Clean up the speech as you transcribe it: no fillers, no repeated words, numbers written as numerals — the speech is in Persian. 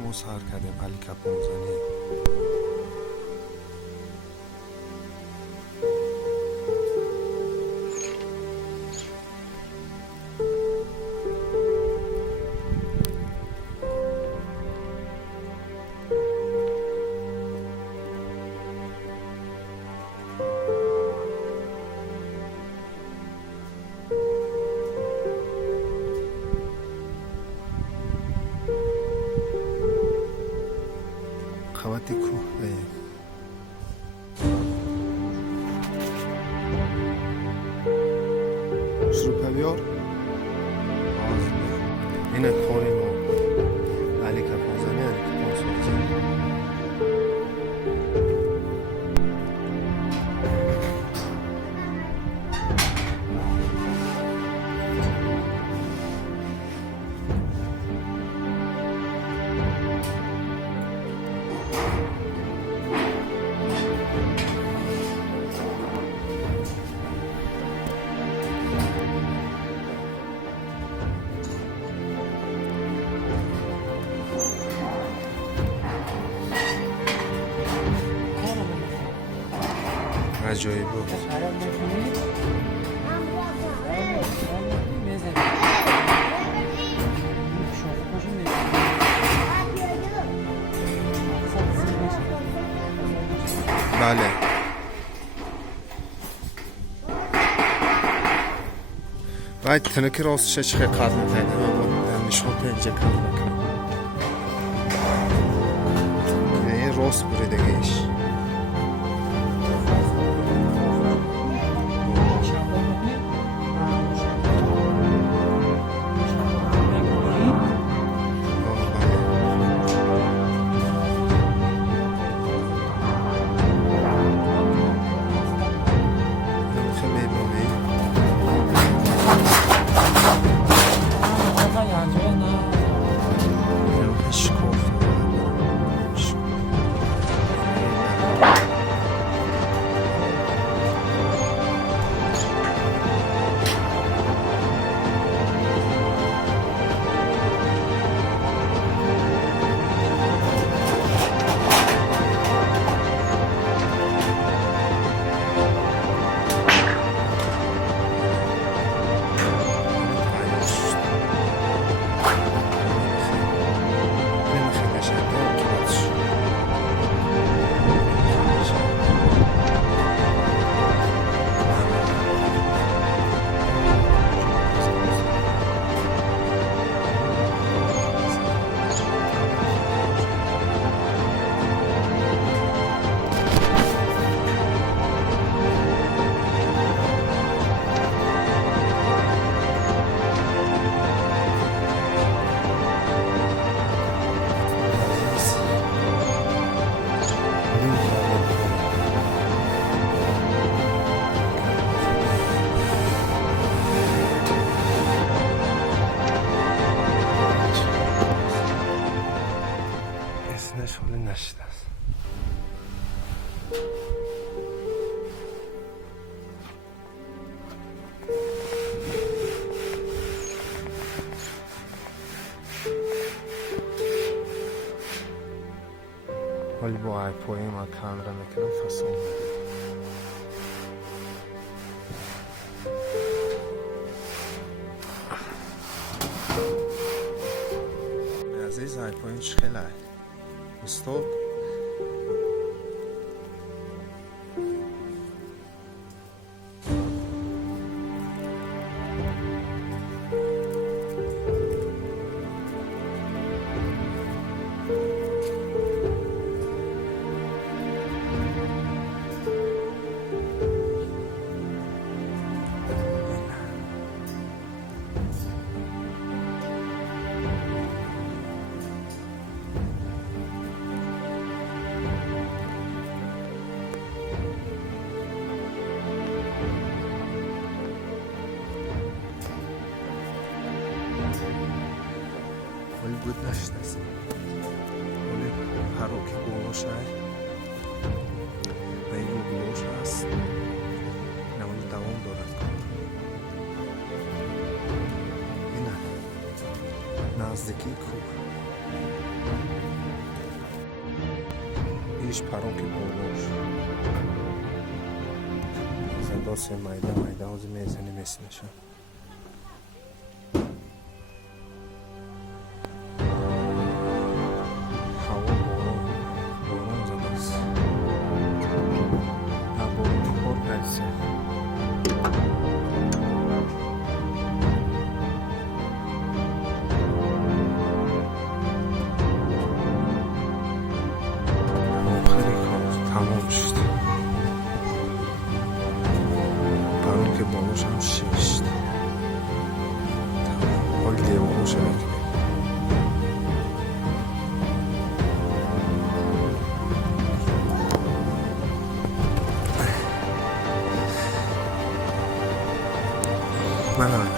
همون سر کردیم علی کپونزنی. خوادی کوه شروع بیار اینه کاری ما علی کپونزنی علی کپونزنی عجایب بود. بله باید تنکی راستش چه قدر میتنیم نشان پنجه کار نکنم یه راست بوده دیگهش شغل نشده است ولی با ایپوی ما کامرا میکنم فسون عزیز ایپوی چه خیلی Stop. ولی بود نشناسم ولی پروک گوش و این گوش هست نمانی دوام دارد کار اینه نزدیکی کوه پیش پرون که برداش زنداس майда اوزی میزنی میسنشن هوا بارون زنداس بارون خور پرسه تمام شد برون که بالاش هم ششت تمام حال دیوانوش هم کنیم من